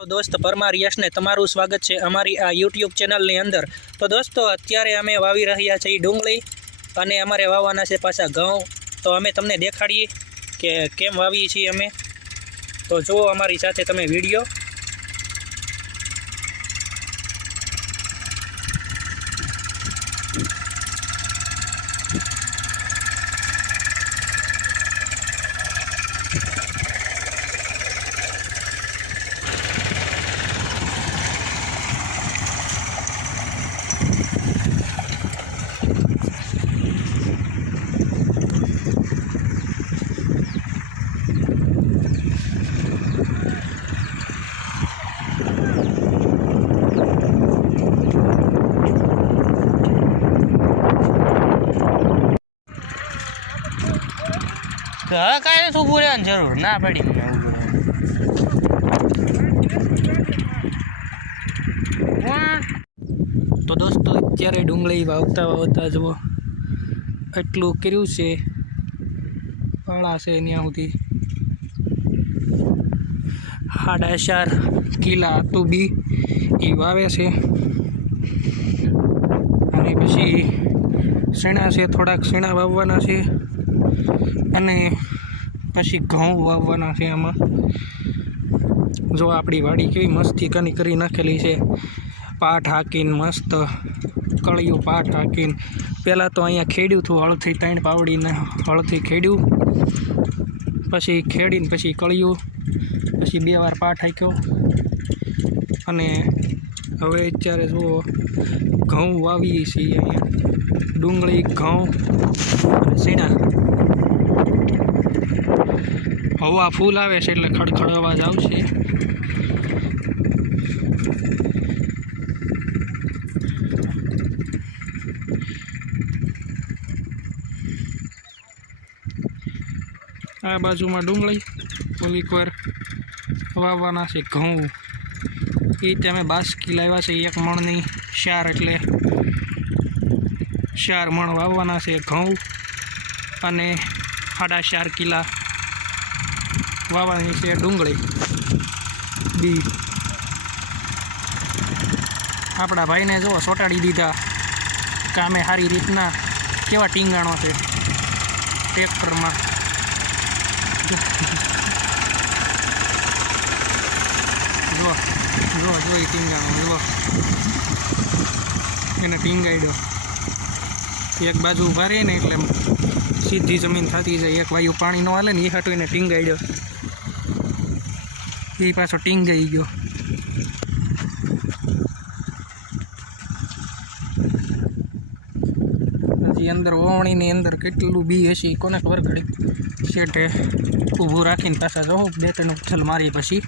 दोस्त परमार यश ने तमारू स्वागत है अमारी आ यूट्यूब चेनल नी अंदर। तो दोस्तों अत्यारे अमे वावी रह्या छे डूंगळी अने अमारे वावाना छे पाछा घऊं। तो अमे तमने देखाड़ीए के केम वावी छीए अमे। तो जो अमारी साथे तमे विडियो। कहीं तो पूरे जरूर ना पड़ी तो दोस्तों अत्यारे डूंगળી वावता वावता जो एटलू कर्यु छे पाड़ा छे न्या सुधी 4.5 किला तो बी ई वावे छे। अने पछी सीणा छे थोड़ाक सीणा वाववाना छे अने पछी घऊं वाववाना छे। आमां जो आपणी वाड़ी केवी मस्ती करी नाखेली छे। पाट हाकीन मस्त कळिયું पाट हाकीन पहला तो अहींया खेड्યું थुं हळथी 3 पावડીने हळथी खेड्યું पछी खेडीने पछी कळिયું पछी 2 વાર पाट हाक्यो अने हवे अत्यारे जो घऊं वावी छे अहींया डूंगળી घऊं अने सीणा। हवा फूल आवे छे એટલે ખડખડ અવાજ આવશે। आ बाजुमां डूंगળી ओलीक वार वाववाना छे घऊं। ए ते अमे बास्की लाव्या छे 1 मणनी 4 એટલે 4 મણ वाववाना छे घऊं अने 4.5 किला वाववानी छे डूंगળી बी। आपड़ा भाई ने जो सोटाड़ी दीधा कामे सारी रीतना केवा टींगाणो छे ट्रेक्टर में। जो जो जो टींगाणो जो एने टींगाड्यो एक बाजू उभा रहे ने एटले सीधी जमीन थती जाए। एक वायु पानी न हाले ने ए हाटू एने टींगाड्यो ए पाछो टींगाई गयो। हजी अंदर वोवणी नी अंदर केटलू बी हशे कोने खबर घड़ी शेठे ऊभू राखीने पाछा जो 2-3 उछल मारी पछी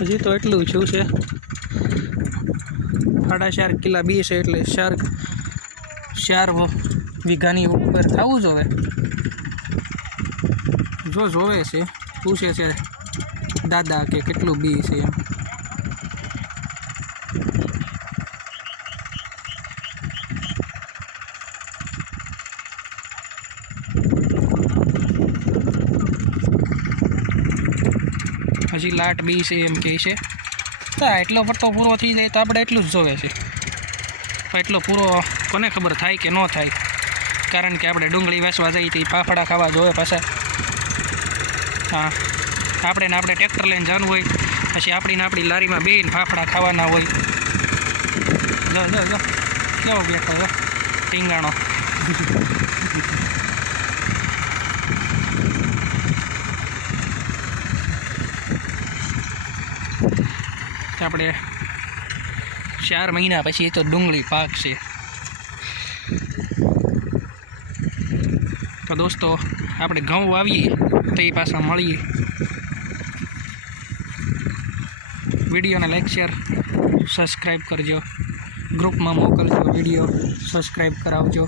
हजी तो एटलू छू छे 4.5 किला बी छे એટલે 4 વીઘાની ઉપર થવું જોવે। જો જોવે છે પૂછે છે દાદા કે કેટલું બી છે એમ। हजी लाट बी से एम कहे छे तो एटलो पट्टो पूरो थी जाए तो आपणे एटलुं ज जोवे छे। एटलो पूरो कोने खबर थाय के न थाय कारण के आपणे डूंगળી वेचवा जई तो फाफड़ा खावा जोवे पाछा। हाँ आपणे ने आपणे ट्रेक्टर लईने जવાનું होय पछी आपणी ने आपणी लारी में बेहीने फाफड़ा खावाना होय। जो जो जो केवो बेठो जो टींगाणो આપણે 4 મહિના પછી તો ડુંગળી પાકશે। तो दोस्तों આપણે ઘઉં વાવીએ તો એ પાછા મળીએ। વિડીયોને લાઈક શેર સબસ્ક્રાઈબ કરજો, ગ્રુપમાં મોકલજો, વિડીયો સબસ્ક્રાઈબ કરાવજો,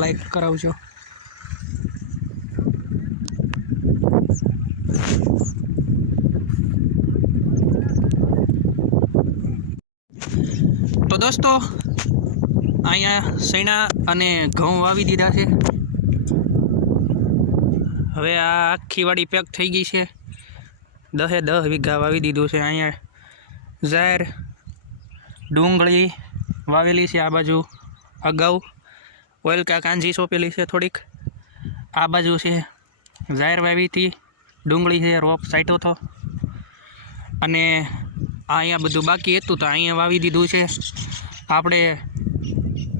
લાઈક કરાવજો। तो दोस्तों अहींया सैणा अने घऊं वावी दीधा छे। हवे आ आखी वाड़ी पेक थई गई छे। 10 વીઘા વાવી દીધું છે. અહીંયા ઝાર ડુંગળી વાવેલી છે. આ બાજુ અગાઉ ઓઇલકા કાંજી સોંપેલી છે થોડીક. આ બાજુ છે ઝાર વાવી હતી, ડુંગળી છે, રોપ સાઈટો હતો. અને અહીંયા બધું બાકી હતું તો અહીંયા વાવી દીધું છે. આપણે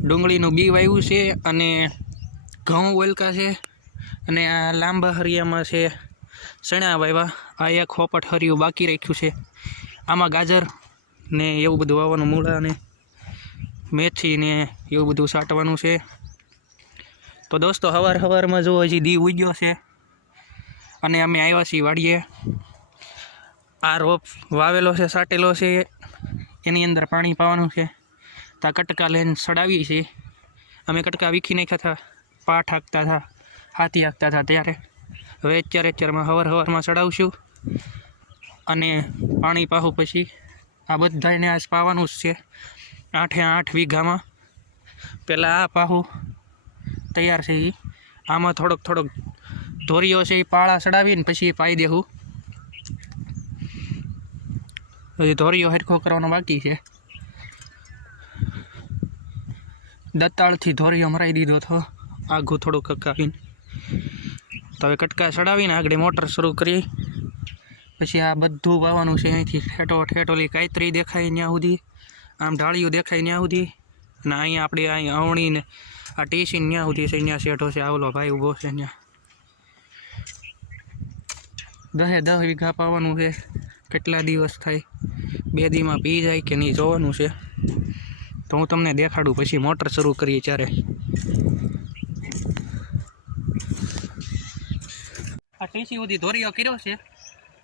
ડુંગળીનું બી વાવ્યું છે અને ઘઉં ઓઇલકા છે. અને આ લાંબા હરિયામાં છે ચણા વાવ્યા. આ એક હોપટ હરિયું બાકી રાખ્યું છે. આમાં ગાજર ને એવું બધું વાવવાનું, મૂળા ને મેથી ને એવું બધું છાંટવાનું છે. તો દોસ્તો સવારમાં જો હજી દી ઉગ્યો છે અને અમે આવ્યા છીએ વાડીએ. આ રોપ વાવેલો છે, છાંટેલો છે, એની અંદર પાણી પાવાનું છે. તો આ કટકા લઈને સડાવી છે. અમે કટકા વીખી નાખ્યા હતા, પાઠ હાંકતા હતા, હાથી હાંકતા હતા ત્યારે. હવે અત્યારમાં સવારમાં ચડાવશું અને પાણી પાવું. પછી આ બધાને આજ પાવાનું જ છે 8 વીઘામાં. પહેલાં આ પાહું તૈયાર છે. આમાં થોડોક ધોરીઓ છે એ પાળા ચડાવીને પછી પાઈ દેવું. હજી ધોરીઓ હરખો કરવાનો બાકી છે. દત્તાળથી ધોરીઓ મરાઈ દીધો હતો આઘું થોડુંક કકાવીને. તો હવે કટકા ચડાવીને આગળ મોટર શરૂ કરી. પછી આ બધું વાવવાનું છે. અહીંથી ઠેઠોલી કાતરી દેખાય ત્યાં સુધી, આમ ઢાળિયું દેખાય ત્યાં સુધી, અને અહીંયા આપણે અહીં આવણીને આ ટીસીને ત્યાં સુધી છે. ત્યાં શેઠો છે, આવલો ભાઈ ઊભો છે ત્યાં. 10 વીઘા પાવાનું છે. કેટલા દિવસ થાય, 2 દીમાં પી જાય કે નહીં જોવાનું છે. તો હું તમને દેખાડું પછી મોટર શરૂ કરીએ ત્યારે. આ ટીસી સુધી ધોરીઓ કર્યો છે.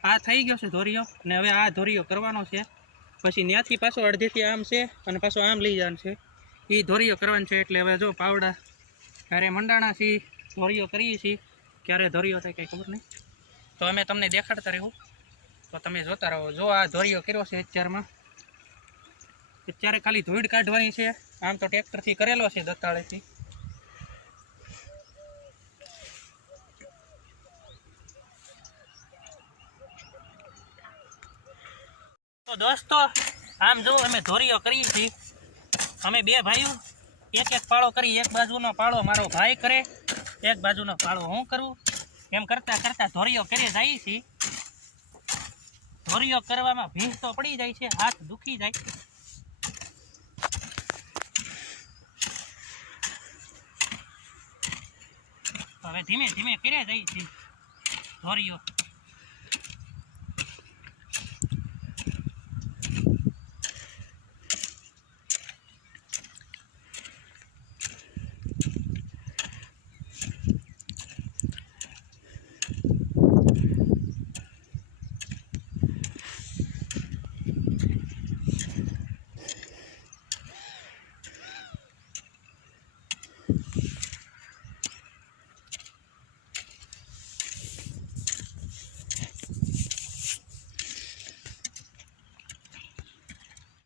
આ થઈ ગયો છે ધોરીઓ, ને હવે આ ધોરીઓ કરવાનો છે. પછી ત્યાંથી પાછો અડધેથી આમ છે અને પાછો આમ લઈ જવાનું છે. એ ધોરીઓ કરવાનું છે. એટલે હવે જો પાવડા ક્યારે મંડાણા છીએ, ધોરીઓ કરીએ છીએ. ક્યારે ધોરીઓ થાય કંઈ ખબર નહીં. તો અમે તમને દેખાડતા રહેવું, તો તમે જોતા રહો. જો આ ધોરીઓ કર્યો છે અત્યારે ખાલી ધૂળ કાઢવાની છે. આમ તો ટ્રેક્ટરથી કરેલો છે, દત્તાળેથી. તો દોસ્તો આમ જો અમે ધોરીઓ કરીએ છીએ. અમે 2 ભાઈઓ એક પાળો કરી. એક બાજુનો પાળો મારો ભાઈ કરે, એક બાજુનો પાળો હું કરું. એમ કરતાં ધોરીઓ કરી જાય છે. ધોરીઓ કરવામાં ભીંસ તો પડી જાય છે, હાથ દુખી જાય. હવે ધીમે ધીમે કરે જાય છે ધોરીઓ.